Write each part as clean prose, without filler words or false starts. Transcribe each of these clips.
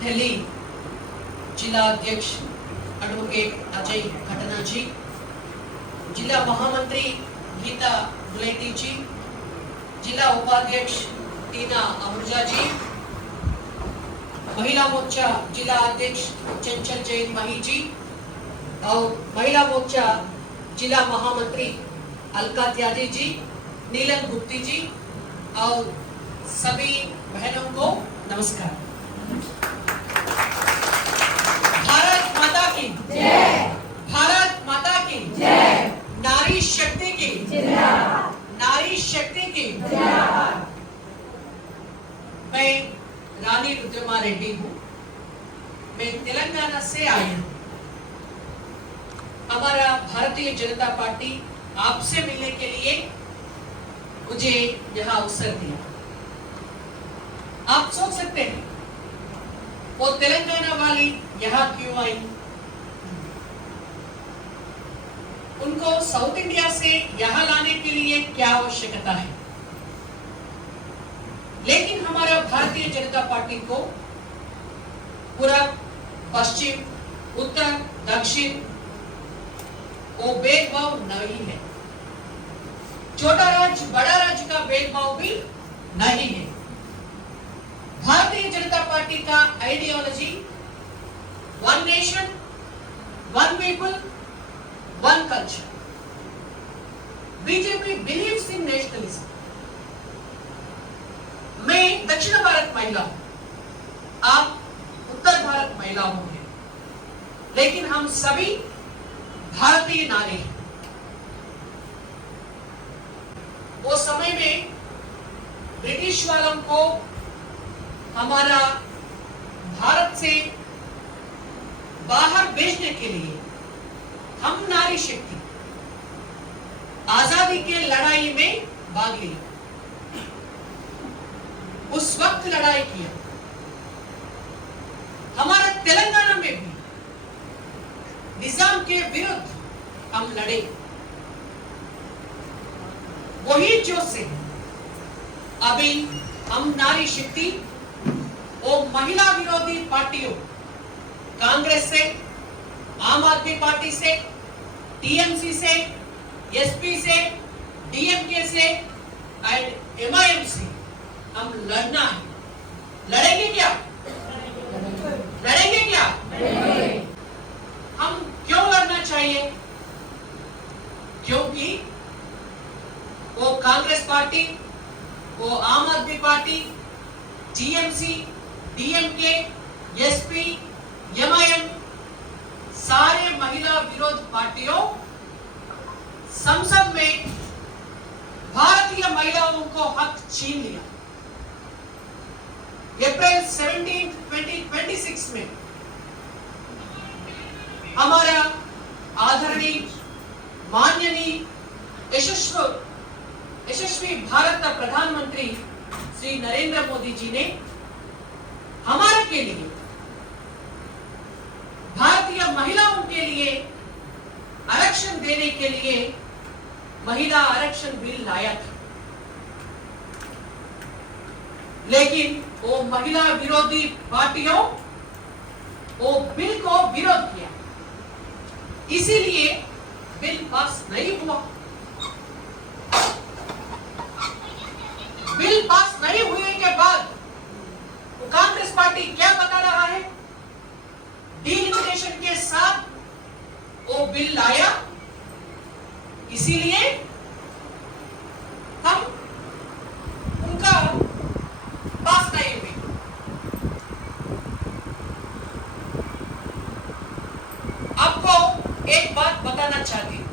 दिल्ली जिला अध्यक्ष एडवोकेट अजय खटना जी, जिला महामंत्री गीता गुलेटी जी, जिला उपाध्यक्ष टीना आहूजा जी, महिला मोर्चा जिला अध्यक्ष चंचल जैन माही जी और महिला मोर्चा जिला महामंत्री अलका त्यागी जी, नीलम गुप्ती जी और सभी बहनों को नमस्कार। भारत माता की जय, भारत माता की जय, नारी शक्ति की जिंदाबाद, नारी शक्ति की जिंदाबाद। मैं रानी रुद्रमा रेड्डी हूँ, मैं तेलंगाना से आई हूँ। हमारा भारतीय जनता पार्टी आपसे मिलने के लिए मुझे यहाँ अवसर दिया। आप सोच सकते हैं वो तेलंगाना वाली यहाँ क्यों आई? उनको साउथ इंडिया से यहाँ लाने के लिए क्या आवश्यकता है? लेकिन हमारा भारतीय जनता पार्टी को पूरब, पश्चिम, उत्तर, दक्षिण वो भेदभाव नहीं है। छोटा राज्य बड़ा राज्य का भेदभाव भी नहीं है। भारतीय जनता पार्टी का ideology one nation, one people, one culture. BJP believes in nationalism. मैं दक्षिण भारत महिला हूं, आप उत्तर भारत महिला होंगे, लेकिन हम सभी भारतीय नारी हैं। वो समय में ब्रिटिश वालों को हमारा भारत से बाहर भेजने के लिए हम नारी शक्ति आजादी के लड़ाई में भाग लिया। उस वक्त लड़ाई किया। हमारे तेलंगाना में भी निजाम के विरुद्ध हम लड़े। वही जोश से अभी हम नारी शक्ति और महिला विरोधी पार्टियों, कांग्रेस से, आम आदमी पार्टी से, टीएमसी से, एसपी से, डीएमके से एंड एमआईएम से हम लड़ना है। लड़ेंगे क्या? लड़ेंगे क्या? हम क्यों लड़ना चाहिए? क्योंकि वो कांग्रेस पार्टी, वो आम आदमी party, TMC, DMK, SP, MIM सारे महिला विरोध पार्टियों संसद में भारतीय महिलाओं को हक छीन लिया। अप्रैल 17, 2026 में हमारा आदरणीय माननीय यशस्वी भारत का प्रधानमंत्री श्री नरेंद्र मोदी जी ने हमारे के लिए, भारतीय महिलाओं के लिए आरक्षण देने के लिए महिला आरक्षण बिल लाया था। लेकिन वो महिला विरोधी पार्टियों वो बिल को विरोध किया, इसीलिए बिल पास नहीं हुआ। बिल पास नहीं हुए के बाद कांग्रेस पार्टी क्या बता रहा है? डिलिमिटेशन के साथ वो बिल लाया, इसीलिए हम उनका पास नहीं हुए। आपको एक बात बताना चाहती हूं,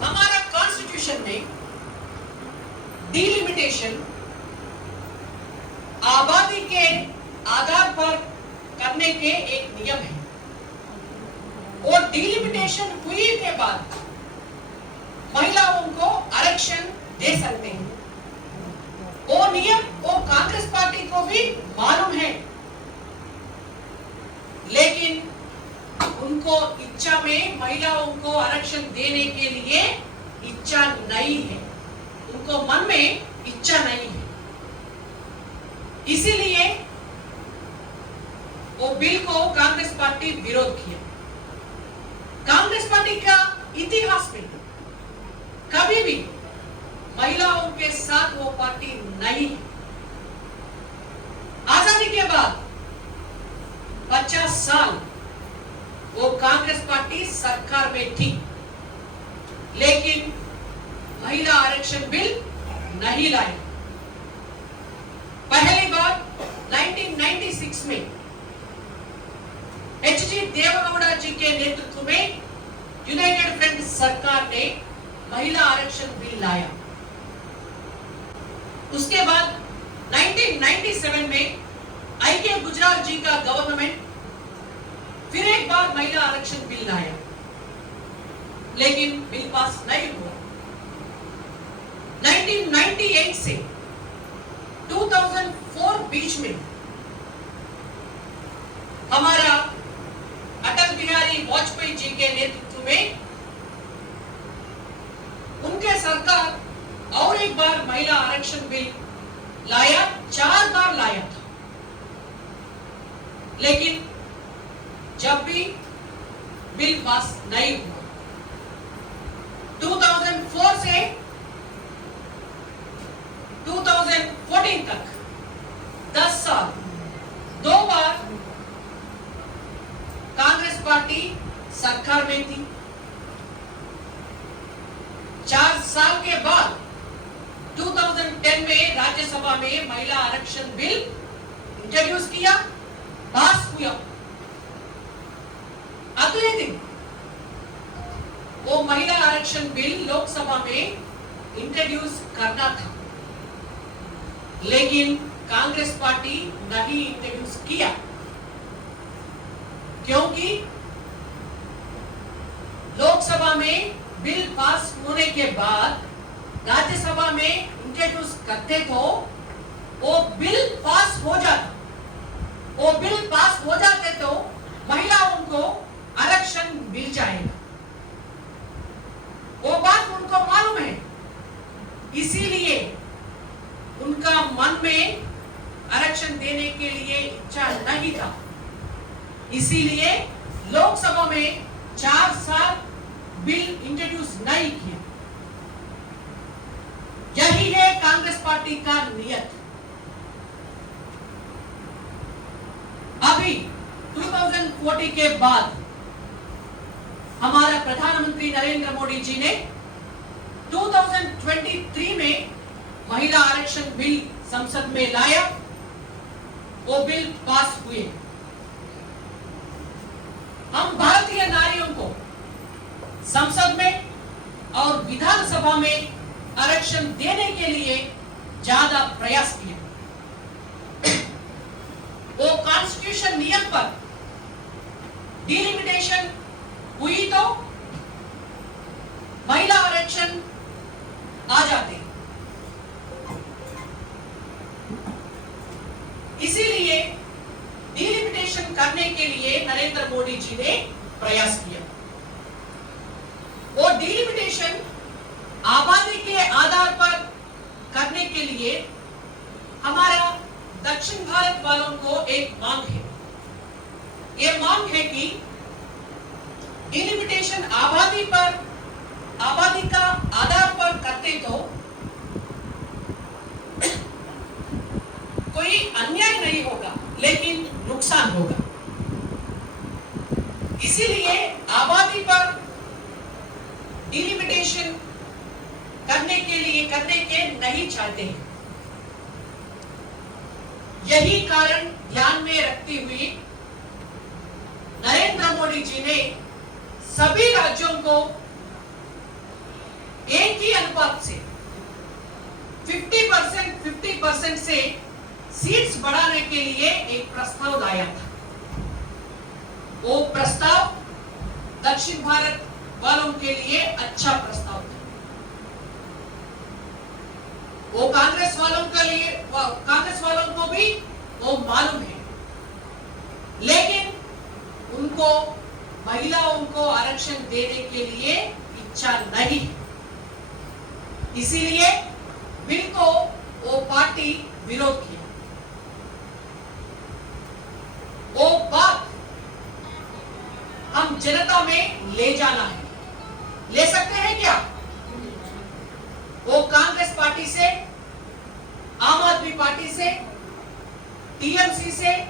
हमारा कॉन्स्टिट्यूशन में डिलिमिटेशन आबादी के आधार पर करने के एक नियम है। और डिलिमिटेशन हुई के बाद महिलाओं को आरक्षण दे सकते हैं। वो नियम वो कांग्रेस पार्टी को भी मालूम है, लेकिन उनको इच्छा में महिलाओं को आरक्षण देने के लिए इच्छा नहीं है। उनको मन में इच्छा नहीं है। इसीलिए बिल को कांग्रेस पार्टी विरोध किया। कांग्रेस पार्टी का इतिहास में कभी भी महिलाओं के साथ वो पार्टी नहीं है। आजादी के बाद 50 साल वो कांग्रेस पार्टी सरकार में थी, लेकिन महिला आरक्षण बिल नहीं लाई। पहली बार 1996 में एच.डी. देवेगौड़ा जी के नेतृत्व में यूनाइटेड फ्रंट सरकार ने महिला आरक्षण बिल लाया। उसके बाद 1997 में आई.के. गुजराल जी का गवर्नमेंट फिर एक बार महिला आरक्षण बिल लाया, लेकिन बिल पास नहीं हुआ। 1998 से 2004 बीच में हमारा अटल बिहारी वाजपेयी जी के नेतृत्व में उनके सरकार और एक बार महिला आरक्षण बिल लाया, 4 बार लाया था, लेकिन जब भी बिल पास नहीं हुआ। 2004 से 2014 तक 10 साल 2 बार कांग्रेस पार्टी सरकार में थी। 4 साल के बाद 2010 में राज्यसभा में महिला आरक्षण बिल इंट्रोड्यूस किया, पास हुआ। अगले दिन वो महिला आरक्षण बिल लोकसभा में इंट्रोड्यूस करना था, लेकिन कांग्रेस पार्टी नहीं इंट्रोड्यूस किया, क्योंकि लोकसभा में बिल पास होने के बाद राज्यसभा में इंट्रोड्यूस करते तो वो बिल पास हो जाता। वो बिल पास हो जाते तो महिलाओं को आरक्षण मिल जाएगा। वो बात उनको मालूम है, इसीलिए उनका मन में आरक्षण देने के लिए इच्छा नहीं था। इसीलिए लोकसभा में 4 साल बिल इंट्रोड्यूस नहीं किया। यही है कांग्रेस पार्टी का नियत। अभी 2040 के बाद हमारा प्रधानमंत्री नरेंद्र मोदी जी ने 2023 में महिला आरक्षण बिल संसद में लाया, वो बिल पास हुए। हम भारतीय नारियों को संसद में और विधानसभा में आरक्षण देने के लिए ज्यादा प्रयास किया। वो कॉन्स्टिट्यूशन नियम पर डिलिमिटेशन हुई तो महिला आरक्षण आ जाते। इसीलिए डिलिमिटेशन करने के लिए नरेंद्र मोदी जी ने प्रयास किया। वो डिलिमिटेशन आबादी के आधार पर करने के लिए हमारा दक्षिण भारत वालों को एक मांग है। ये मांग है कि डिलिमिटेशन आबादी का आधार पर करते तो कोई अन्याय नहीं होगा, लेकिन नुकसान होगा। इसीलिए आबादी पर डिलिमिटेशन करने के नहीं चाहते हैं। यही कारण ध्यान में रखते हुए नरेंद्र मोदी जी ने सभी राज्यों को एक ही अनुपात से 50% से सीट्स बढ़ाने के लिए एक प्रस्ताव लाया था। वो प्रस्ताव दक्षिण भारत वालों के लिए अच्छा प्रस्ताव था। वो कांग्रेस वालों को भी वो मालूम है, लेकिन उनको महिलाओं को आरक्षण देने के लिए इच्छा नहीं है। इसीलिए बिल को वो पार्टी विरोध किया। वो बात जनता में ले जाना है। ले सकते हैं क्या? वो कांग्रेस पार्टी से, आम आदमी पार्टी से, टीएमसी से,